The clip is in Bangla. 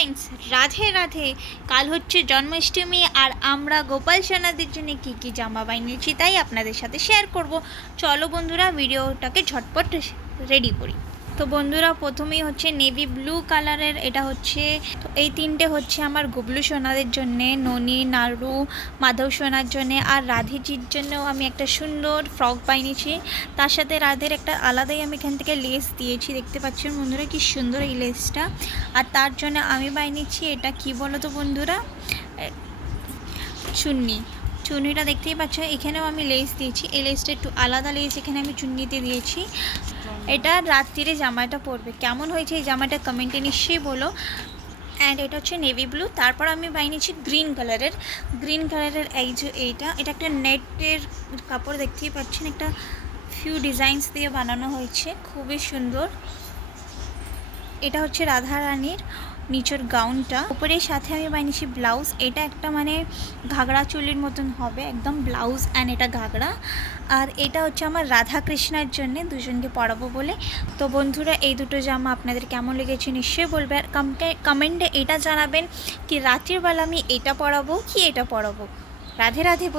ফ্রেন্ডস রাধে রাধে। কাল হচ্ছে জন্মাষ্টমী আর আমরা গোপাল সোনাদের জন্য কী কী জামা বানিয়েছি তাই আপনাদের সাথে শেয়ার করব। চলো বন্ধুরা ভিডিওটাকে ঝটপট রেডি করি। তো বন্ধুরা প্রথমেই হচ্ছে নেভি ব্লু কালারের এটা হচ্ছে, তো এই তিনটে হচ্ছে আমার গুবলু সোনাদের জন্যে, ননি নাড়ু মাধব সোনার জন্যে, আর রাধেজির জন্যও আমি একটা সুন্দর ফ্রক বানিয়েছি তার সাথে রাধের একটা আলাদাই আমি এখান থেকে লেস দিয়েছি, দেখতে পাচ্ছেন বন্ধুরা কি সুন্দর এই লেসটা আর তার জন্য আমি বানিয়েছি এটা কি বলো তো বন্ধুরা চুন্নি। চুন্নিটা দেখতেই পাচ্ছ, এখানেও আমি লেস দিয়েছি। এই লেসটা একটু আলাদা লেস এখানে আমি চুন্নিতে দিয়েছি। এটা রাত্রিরে জামাটা পরবে। কেমন হয়েছে এই জামাটা কমেন্টে নিশ্চয়ই বলো। অ্যান্ড এটা হচ্ছে নেভি ব্লু তারপর আমি বানিয়েছি গ্রিন কালারের গ্রিন কালারের এই যে এইটা, এটা একটা নেটের কাপড় দেখতেই পাচ্ছেন, একটা ফিউ ডিজাইনস দিয়ে বানানো হয়েছে। খুবই সুন্দর। এটা হচ্ছে রাধা রানীর নিচের গাউনটা উপরের সাথে আমি বানিয়েছি ব্লাউজ এটা একটা মানে ঘাগড়া চুলির মতন হবে, একদম ব্লাউজ অ্যান্ড এটা ঘাগড়া। আর এটা হচ্ছে আমার রাধা কৃষ্ণের জন্য, দুজনকে পরাবো বলে। তো বন্ধুরা, এই দুটো জামা আপনাদের কেমন লেগেছে নিশ্চয়ই বলবে। আর কমেন্টে এটা জানাবেন কি রাত্রিবেলা আমি এটা পরাবো, কি এটা পরাবো? রাধে রাধে বন্ধু